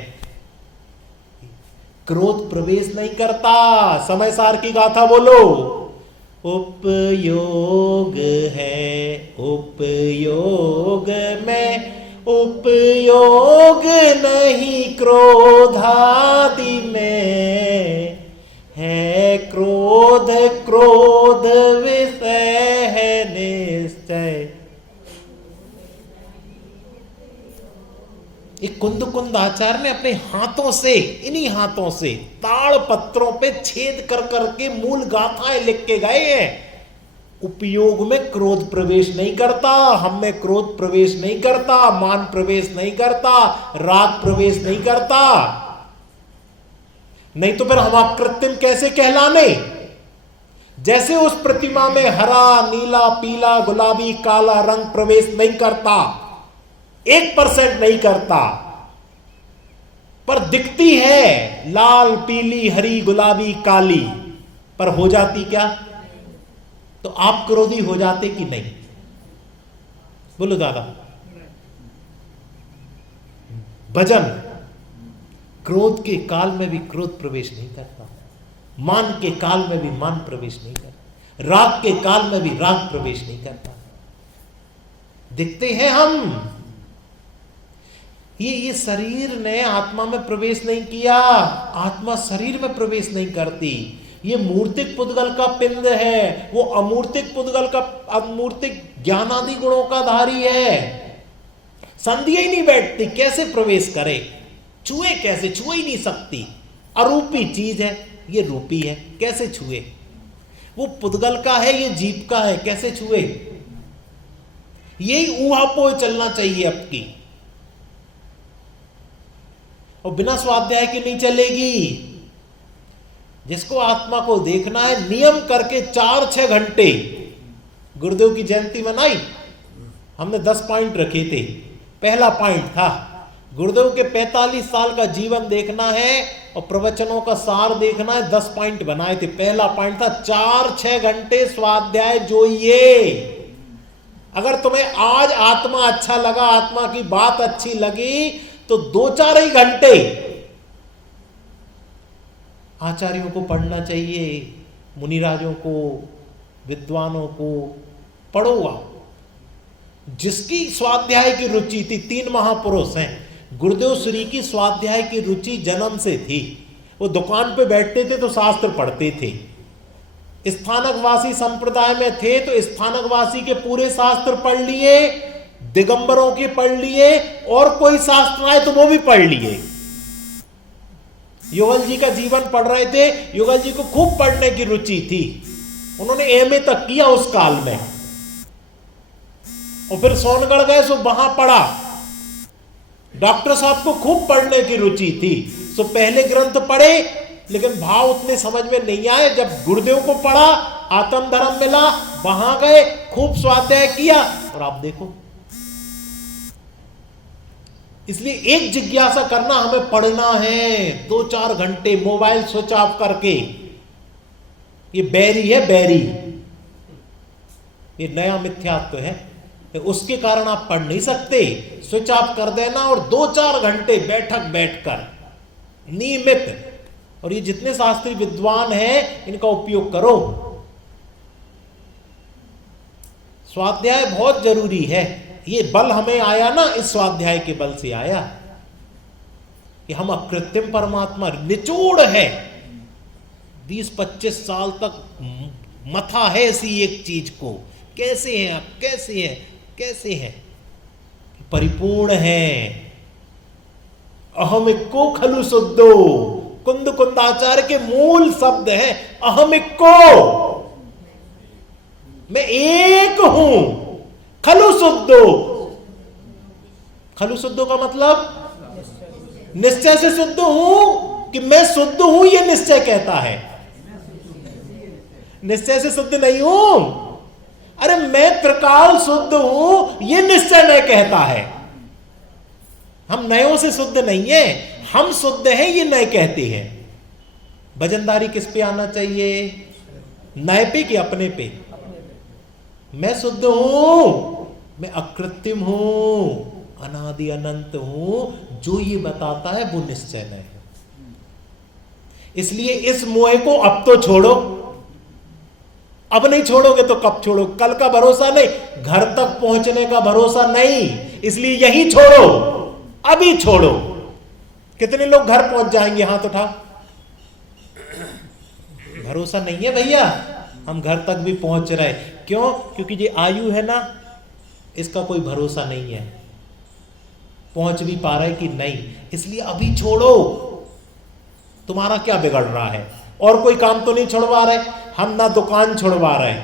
क्रोध प्रवेश नहीं करता। समय सार की गाथा बोलो। उपयोग है उपयोग में उपयोग नहीं, क्रोधादि में है क्रोध, क्रोध विषय है निश्चय। एक कुंद आचार्य ने अपने हाथों से, इन्हीं हाथों से ताड़ पत्रों पे छेद कर करके मूल गाथाएं लिख के गए हैं। उपयोग में क्रोध प्रवेश नहीं करता, हम में क्रोध प्रवेश नहीं करता, मान प्रवेश नहीं करता, राग प्रवेश नहीं करता। नहीं तो फिर हम अकृत्रिम कैसे कहलाने? जैसे उस प्रतिमा में हरा, नीला, पीला, गुलाबी, काला रंग प्रवेश नहीं करता, 1% नहीं करता, पर दिखती है लाल, पीली, हरी, गुलाबी, काली, पर हो जाती क्या? तो आप क्रोधी हो जाते कि नहीं? बोलो दादा। भजन क्रोध के काल में भी क्रोध प्रवेश नहीं करता, मान के काल में भी मान प्रवेश नहीं करता, राग के काल में भी राग प्रवेश नहीं करता। दिखते हैं हम। ये शरीर ने आत्मा में प्रवेश नहीं किया, आत्मा शरीर में प्रवेश नहीं करती। ये मूर्तिक पुद्गल का पिंड है, वो अमूर्तिक पुद्गल का अमूर्तिक ज्ञानादि गुणों का धारी है। संध्या ही नहीं बैठती, कैसे प्रवेश करे? छुए कैसे? छुए ही नहीं सकती। अरूपी चीज है, ये रूपी है, कैसे छुए? वो पुद्गल का है, ये जीव का है, कैसे छुए? यही ऊहापोह चलना चाहिए आपकी। और बिना स्वाध्याय के नहीं चलेगी। जिसको आत्मा को देखना है, नियम करके 4-6 घंटे। गुरुदेव की जयंती मनाई, हमने 10 पॉइंट रखे थे। पहला पॉइंट था गुरुदेव के 45 साल का जीवन देखना है और प्रवचनों का सार देखना है। 10 पॉइंट बनाए थे। पहला पॉइंट था 4-6 घंटे स्वाध्याय जोइए। अगर तुम्हें आज आत्मा अच्छा लगा, आत्मा की बात अच्छी लगी, तो 2-4 ही घंटे आचार्यों को पढ़ना चाहिए, मुनिराजों को, विद्वानों को पढ़ो आप। जिसकी स्वाध्याय की रुचि थी, 3 महापुरुष हैं। गुरुदेव श्री की स्वाध्याय की रुचि जन्म से थी। वो दुकान पे बैठते थे तो शास्त्र पढ़ते थे। स्थानकवासी संप्रदाय में थे तो स्थानकवासी के पूरे शास्त्र पढ़ लिए, दिगंबरों के पढ़ लिए, और कोई शास्त्र आए तो वो भी पढ़ लिए। युगल जी का जीवन पढ़ रहे थे। युगल जी को खूब पढ़ने की रुचि थी, उन्होंने एमए तक किया उस काल में, और फिर सोनगढ़ गए सो वहां पढ़ा। डॉक्टर साहब को खूब पढ़ने की रुचि थी, सो पहले ग्रंथ पढ़े, लेकिन भाव उतने समझ में नहीं आए। जब गुरुदेव को पढ़ा, आत्म धर्म मिला, वहां गए, खूब स्वाध्याय किया, और आप देखो। इसलिए एक जिज्ञासा करना, हमें पढ़ना है 2-4 घंटे मोबाइल स्विच ऑफ करके। ये बैरी है, बैरी, ये नया मिथ्यात्व है, उसके कारण आप पढ़ नहीं सकते। स्विच ऑफ कर देना और 2-4 घंटे बैठक बैठकर नियमित। और ये जितने शास्त्रीय विद्वान हैं, इनका उपयोग करो। स्वाध्याय बहुत जरूरी है। ये बल हमें आया ना, इस स्वाध्याय के बल से आया कि हम अकृत्रिम परमात्मा, निचोड़ है। 20-25 साल तक मथा है इसी एक चीज को, कैसे हैं आप, कैसे हैं, कैसे हैं, परिपूर्ण है। अहमिको खलु शुद्धो, कुंद कुंदाचार्य के मूल शब्द है अहमिको, मैं एक हूं। खलु शुद्धो, खलु शुद्धो का मतलब निश्चय से शुद्ध हूं कि मैं शुद्ध हूं, यह निश्चय कहता है। निश्चय से शुद्ध नहीं हूं, अरे मैं त्रिकाल शुद्ध हूं, यह निश्चय नहीं कहता है। हम नयों से शुद्ध नहीं है, हम शुद्ध हैं, ये नए कहते हैं। वजनदारी किस पे आना चाहिए? नए पे कि अपने पे? मैं शुद्ध हूं, मैं अकृत्रिम हूं, अनादि अनंत हूं, जो ये बताता है वो निश्चय नहीं है। इसलिए इस मोह को अब तो छोड़ो। अब नहीं छोड़ोगे तो कब छोड़ो? कल का भरोसा नहीं, घर तक पहुंचने का भरोसा नहीं, इसलिए यही छोड़ो, अभी छोड़ो। कितने लोग घर पहुंच जाएंगे? हाथ उठाओ। भरोसा नहीं है भैया, हम घर तक भी पहुंच रहे। क्यों? क्योंकि ये आयु है ना, इसका कोई भरोसा नहीं है, पहुंच भी पा रहे कि नहीं। इसलिए अभी छोड़ो। तुम्हारा क्या बिगड़ रहा है? और कोई काम तो नहीं छुड़वा रहे हम, ना दुकान छुड़वा रहे,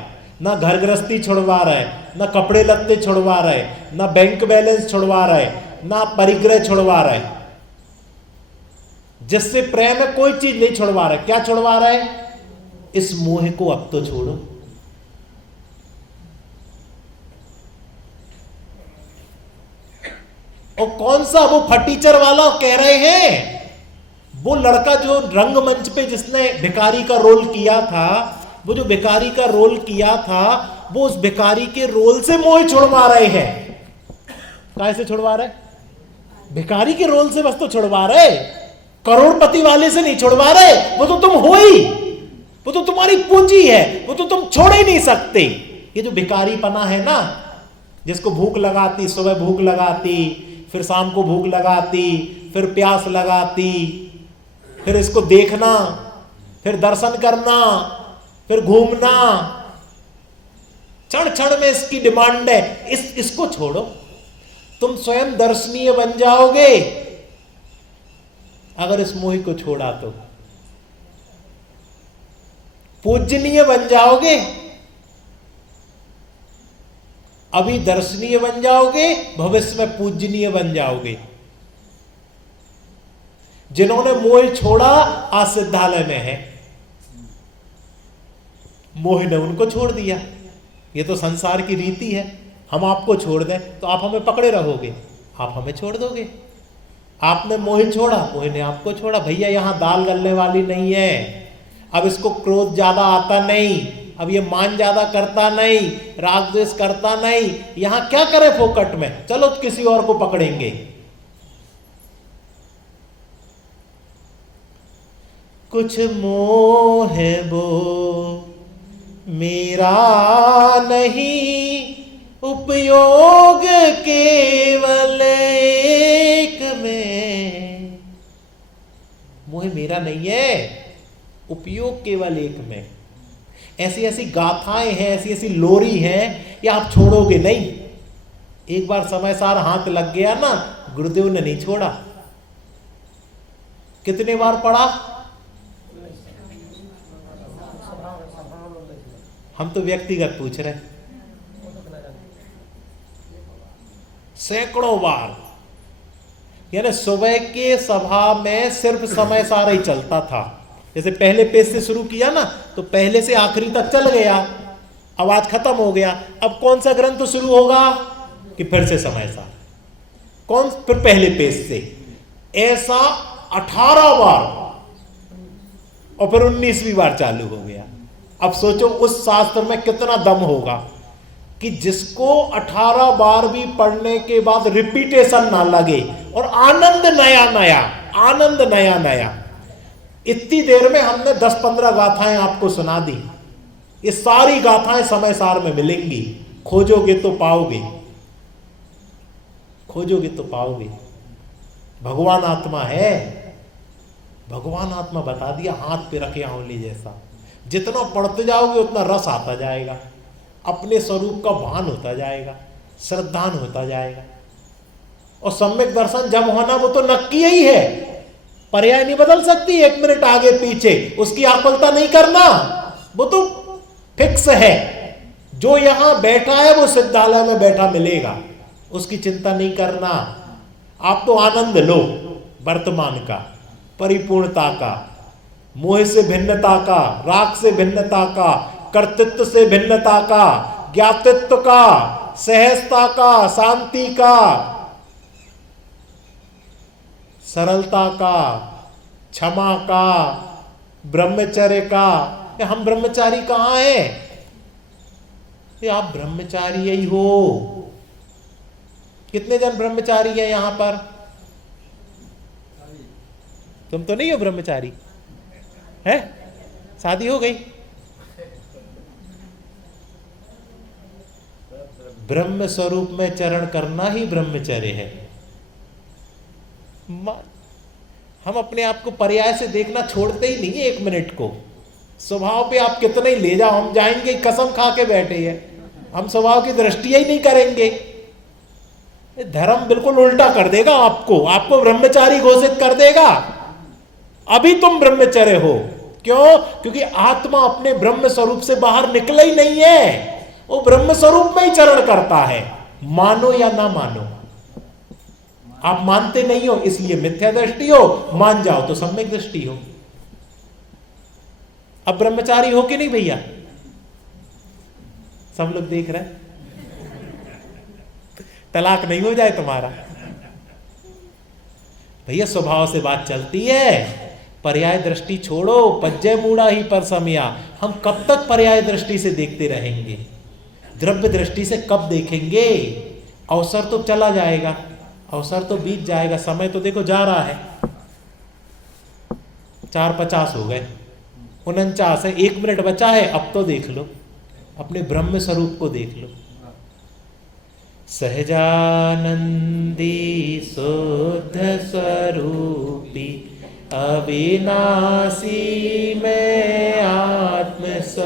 ना घर गृहस्थी छुड़वा रहे, ना कपड़े लत्ते छुड़वा रहे, ना बैंक बैलेंस छुड़वा रहे, ना परिग्रह छुड़वा रहे। जिससे प्रेम है कोई चीज नहीं छुड़वा रहे। क्या छुड़वा रहे? इस मोह को अब तो छोड़ो। और कौन सा वो फटीचर वाला कह रहे हैं? वो लड़का जो रंगमंच पे जिसने भिखारी का रोल किया था, वो जो भिखारी का रोल किया था, वो उस भिखारी के रोल से मोह छुड़वा रहे हैं। कैसे छुड़वा रहे? भिखारी के रोल से बस तो छुड़वा रहे, करोड़पति वाले से नहीं छुड़वा रहे। वो तो तुम हो ही, वो तो तुम्हारी पूंजी है, वो तो तुम छोड़ ही नहीं सकते। ये जो भिखारी पना है ना, जिसको भूख लगाती, सुबह भूख लगाती, फिर शाम को भूख लगाती, फिर प्यास लगाती, फिर इसको देखना, फिर दर्शन करना, फिर घूमना, क्षण क्षण में इसकी डिमांड है। इसको छोड़ो, तुम स्वयं दर्शनीय बन जाओगे अगर इस मोह को छोड़ा तो। पूजनीय बन जाओगे, अभी दर्शनीय बन जाओगे, भविष्य में पूजनीय बन जाओगे। जिन्होंने मोह छोड़ा आज सिद्धालय में है, मोह ने उनको छोड़ दिया। ये तो संसार की रीति है, हम आपको छोड़ दें तो आप हमें पकड़े रहोगे, आप हमें छोड़ दोगे। आपने मोह छोड़ा, मोह ने आपको छोड़ा। भैया यहां दाल गलने वाली नहीं है। अब इसको क्रोध ज्यादा आता नहीं, अब ये मान ज्यादा करता नहीं, राग द्वेष करता नहीं। यहां क्या करे फोकट में, चलो किसी और को पकड़ेंगे। कुछ मोह वो मेरा नहीं, उपयोग केवल एक में। मोह मेरा नहीं है, उपयोग केवल एक में। ऐसी ऐसी गाथाएं हैं, ऐसी ऐसी लोरी हैं, ये आप छोड़ोगे नहीं। एक बार समय सार हाथ लग गया ना, गुरुदेव ने नहीं छोड़ा। कितने बार पढ़ा? हम तो व्यक्तिगत पूछ रहे हैं। सैकड़ों बार। यानी सुबह के सभा में सिर्फ समय सारा ही चलता था। जैसे पहले पेज से शुरू किया ना, तो पहले से आखिरी तक चल गया, अब आज खत्म हो गया। अब कौन सा ग्रंथ शुरू होगा कि फिर से समय सार, कौन फिर पहले पेज से, ऐसा 18 बार, और फिर 19वीं बार चालू हो गया। अब सोचो उस शास्त्र में कितना दम होगा कि जिसको 18 बार भी पढ़ने के बाद रिपीटेशन ना लगे और आनंद नया नया, आनंद नया नया। इतनी देर में हमने 10-15 गाथाएं आपको सुना दी। ये सारी गाथाएं समय सार में मिलेंगी, खोजोगे तो पाओगे, खोजोगे तो पाओगे। भगवान आत्मा है, भगवान आत्मा बता दिया, हाथ पे रखे आंवली जैसा। जितना पढ़ते जाओगे उतना रस आता जाएगा, अपने स्वरूप का भान होता जाएगा, श्रद्धान होता जाएगा। और सम्यक दर्शन जब होना वो तो नक्की ही है, पर्याय नहीं बदल सकती 1 मिनट आगे पीछे, उसकी आकुलता नहीं करना, वो तो फिक्स है। जो यहां बैठा है वो सिद्धालय में बैठा मिलेगा, उसकी चिंता नहीं करना। आप तो आनंद लो वर्तमान का, परिपूर्णता का, मोह से भिन्नता का, राग से भिन्नता का, कर्तृत्व से भिन्नता का, ज्ञातित्व का, सहजता का, शांति का, सरलता का, क्षमा का, ब्रह्मचर्य का। हम ब्रह्मचारी कहां हैं? ये आप ब्रह्मचारी ही हो। कितने जन ब्रह्मचारी हैं यहां पर? तुम तो नहीं हो ब्रह्मचारी है? शादी हो गई? ब्रह्म स्वरूप में चरण करना ही ब्रह्मचर्य है। हम अपने आप को पर्याय से देखना छोड़ते ही नहीं है 1 मिनट को। स्वभाव पे आप कितना ही ले जाओ, हम जाएंगे कसम खा के बैठे हैं, हम स्वभाव की दृष्टि ही नहीं करेंगे। धर्म बिल्कुल उल्टा कर देगा आपको, आपको ब्रह्मचारी घोषित कर देगा। अभी तुम ब्रह्मचर्य हो। क्यों? क्योंकि आत्मा अपने ब्रह्म स्वरूप से बाहर निकला ही नहीं है, वो ब्रह्म स्वरूप में ही चरण करता है। मानो या ना मानो, आप मानते नहीं हो इसलिए मिथ्या दृष्टि हो, मान जाओ तो सम्यक दृष्टि हो। अब ब्रह्मचारी हो कि नहीं भैया? सब लोग देख रहे हैं, तलाक नहीं हो जाए तुम्हारा। भैया स्वभाव से बात चलती है। पर्याय दृष्टि छोड़ो, पज्जय मूढ़ा ही पर समया। हम कब तक पर्याय दृष्टि से देखते रहेंगे? द्रव्य दृष्टि से कब देखेंगे? अवसर तो चला जाएगा, अवसर तो बीत जाएगा। समय तो देखो जा रहा है, 4:50 हो गए, 49 है, 1 मिनट बचा है। अब तो देख लो, अपने ब्रह्म स्वरूप को देख लो। सहजानंदी शुद्ध स्वरूपी अविनाशी में आत्मस्वरूप।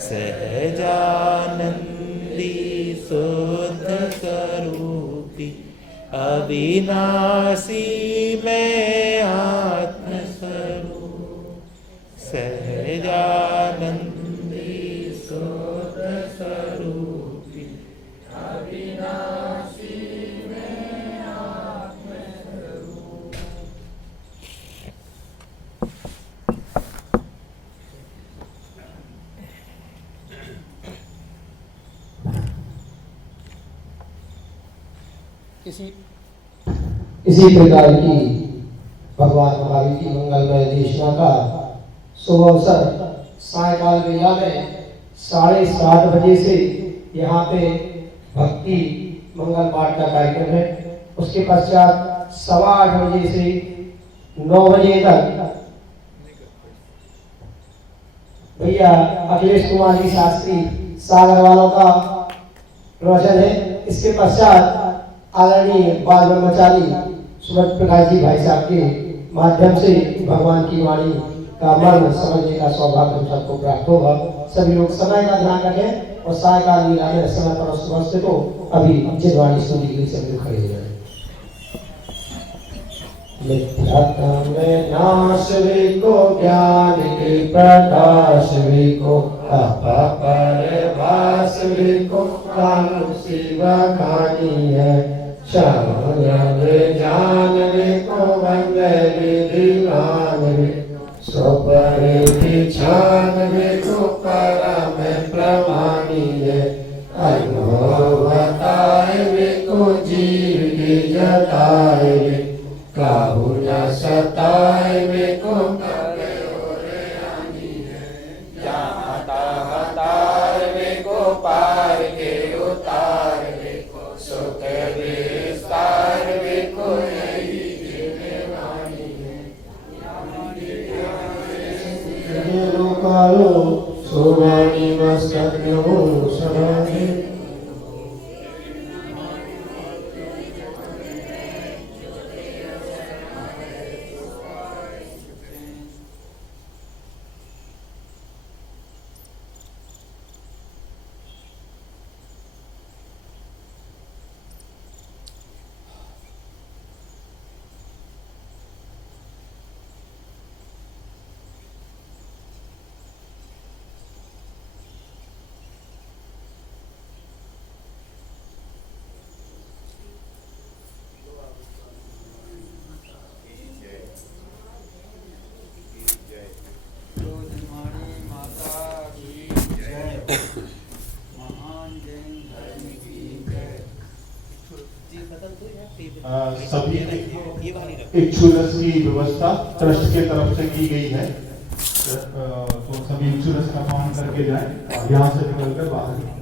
सहजानंदी शुद्ध स्वरूपी अविनाशी में आत्मस्वरूप। सहजानंदी शुद्ध स्वरूपी अविनाशी में आत्मस्वरूप। इसी प्रकार की भगवान महावीर की मंगलमय देशना का शुभ अवसर सायकाल बेला में 7:30 बजे से यहाँ पे भक्ति मंगल पाठ का कार्यक्रम है। उसके पश्चात 8:15 बजे से 9 बजे तक भैया अखिलेश कुमार जी शास्त्री सागर वालों का प्रवचन है। इसके पश्चात आदरणीय बाल ब्रह्मचारी सुमत प्रकाश जी भाई साहब के माध्यम से भगवान की वाणी का मर्म समझने का सौभाग्य हम सबको प्राप्त होगा। सभी लोग समय का ध्यान रखें और सायकाल लीला में समय पर उपस्थित हो। अभी जिनवाणी सुनने के लिए सभी खड़े हो जाए। मिथ्यात्म में नाश को ज्ञान के प्रकाश को अपर वास को कानु शिवा खानी है। जान को वंदे दीवान सोपरि छान को परम प्रमाणी है। अनुभवताए को जीव की जताए काहू न सताए को करे ओरे आनी है। जाता हताए को पार के उतार को सुख विस्तार को यही जीववाणी है। कालो सुवाणी मस्तज्ञो समाधि सभी इंश्योरेंस की व्यवस्था ट्रस्ट के तरफ से की गई है। तो सभी इंश्योरेंस का काम करके जाएं और यहाँ से निकलकर बाहर निकलें।